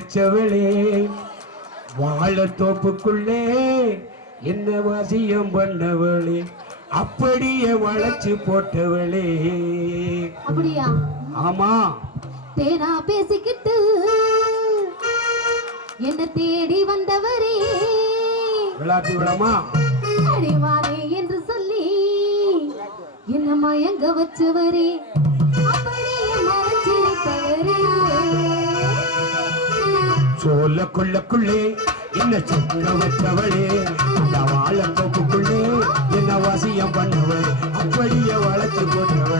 வச்சவளே வாழத்தோப்புக்குள்ளே என்ன வாசியம் பண்ணவளே அப்படியே வளைச்சு போட்டவளே. அப்படியா? ஆமா. தேனா பேசிக்கிட்டு என்ன தேடி வந்தவரே. விளாட்டி விடமா? அடிவாரே என்று சொல்லி என்ன மயங்க வச்சவரே. சோல கொள்ளக்குள்ளே என்ன சொன்ன வச்சவளே வாழ தோப்புக்குள்ளே என்ன வாசியம் பண்ணவர்? அப்படியே வளர்த்து கொண்டவர்.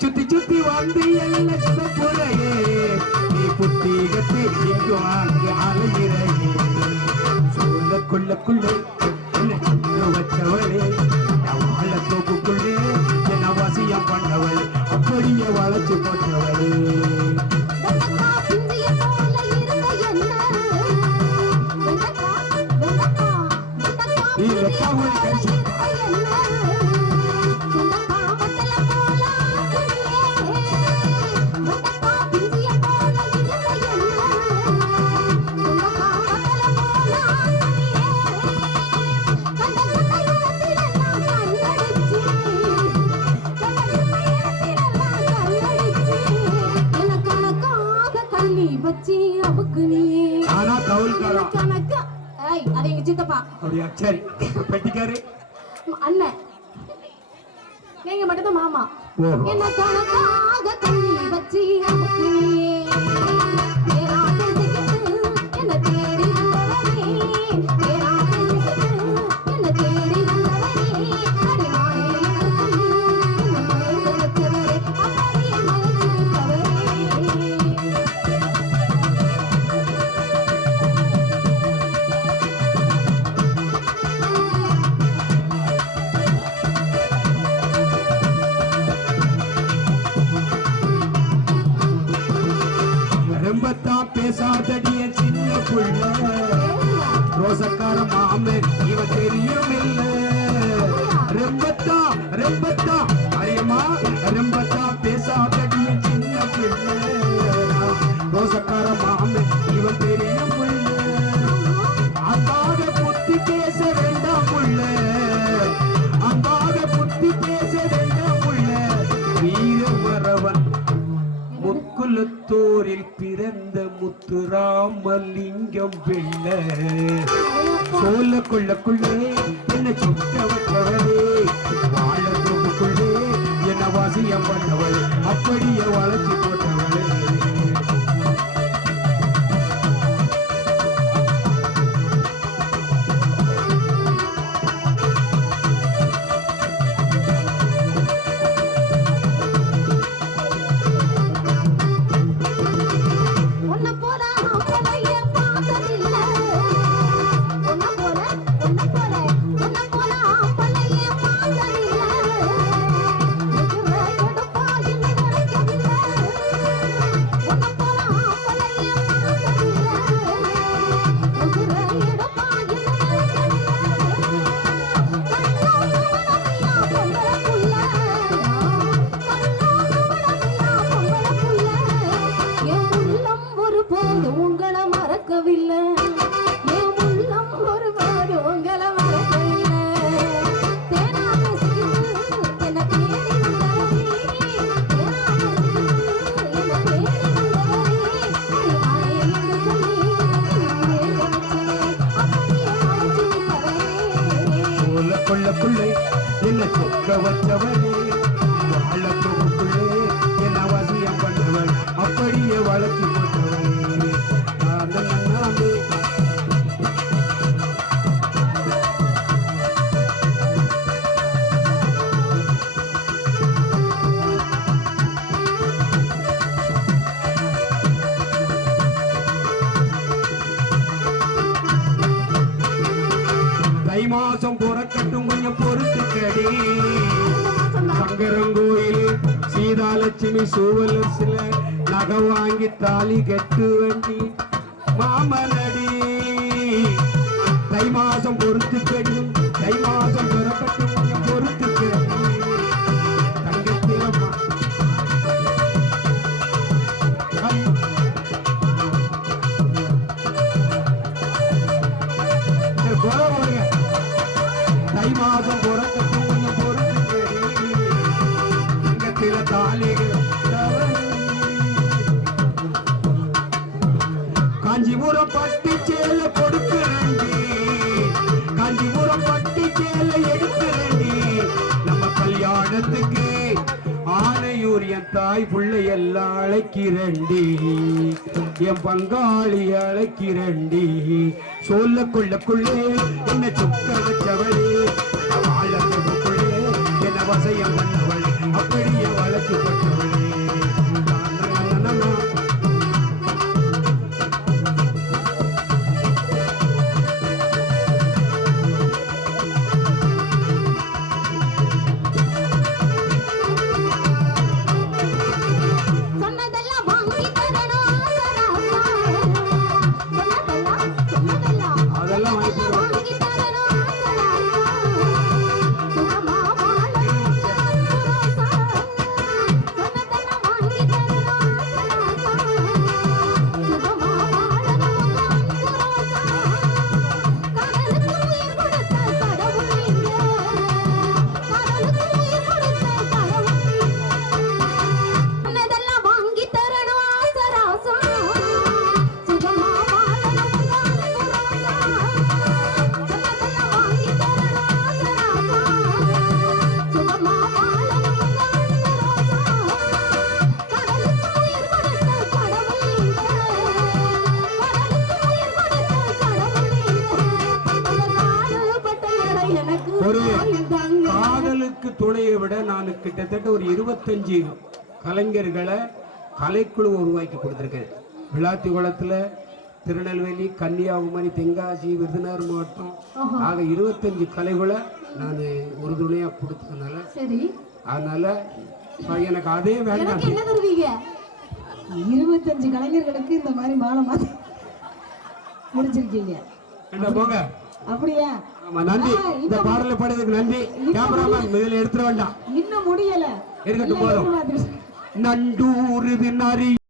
சுத்தி சுத்தி வந்து எல்ல குறையே நீ புத்தீகத்தை இங்கு ஆண்டு அலையிறையே. சொல்ல கொள்ள கொள்ள அப்படியா? சரி பெட்டிக்காரு. அண்ணன் நீங்க மட்டும்தான் மாமா. என்ன கணக்காக தண்ணி வச்சு para குளத்தோரில் பிறந்த முத்துராமலிங்கம் வெள்ள. சோழ கொள்ளக்குள்ளே என்ன சுட்டவர் மறக்கவில்லை கொள்ள கொள்ளை என்ன சொக்க வச்சவனே மாசம் புறக்கட்டும் கொஞ்சம் பொறுத்து கடி சங்கரங்கோயில் சீதாலட்சுமி சூவலசில நகை வாங்கி தாலி கட்டு வண்டி. மாமனடி தை மாசம் பொறுத்துக்கடி. தை மாதம் பிறக்க தூங்க பொறுத்து சிங்கத்தில தாலிகள் காஞ்சிபுரம் பட்டி சேல கொடுக்கிறேன்டி காஞ்சிபுரம் பட்டி சேல எடுக்கிறேன்டி நம்ம கல்யாணத்துக்கு ஆனையூர் என் தாய் பிள்ளை எல்லாம் அழைக்கிறேன்டி. என் பங்காளி அழைக்கிறண்டி சொல்ல கொள்ளக்குள்ளே என்ன சுக்க வச்சவளே. என்ன துணையை விட நான் கிட்டத்தட்ட ஒரு இருபத்தஞ்சு கலைஞர்களை கலைக்குழு உருவாக்கி கொடுத்துருக்கேன். விளாத்தி குளத்தில் திருநெல்வேலி கன்னியாகுமரி தென்காசி விருதுநகர் மாவட்டம். ஆக இருபத்தஞ்சு கலைகளை நான் உறுதுணையாக கொடுத்ததுனால சரி. அதனால எனக்கு அதே தருவீங்க? இருபத்தஞ்சு கலைஞர்களுக்கு இந்த மாதிரி மாலை மாத்தி முடிச்சிருக்கீங்க. என்ன போங்க? அப்படியா? ஆமா நன்றி. இந்த பாடலை பாடியதுக்கு நன்றி. கேமராமேன் இதில் எடுத்துட வேண்டாம். இன்னும் முடியல. இருக்கட்டும் போதும். நண்டூர் நரி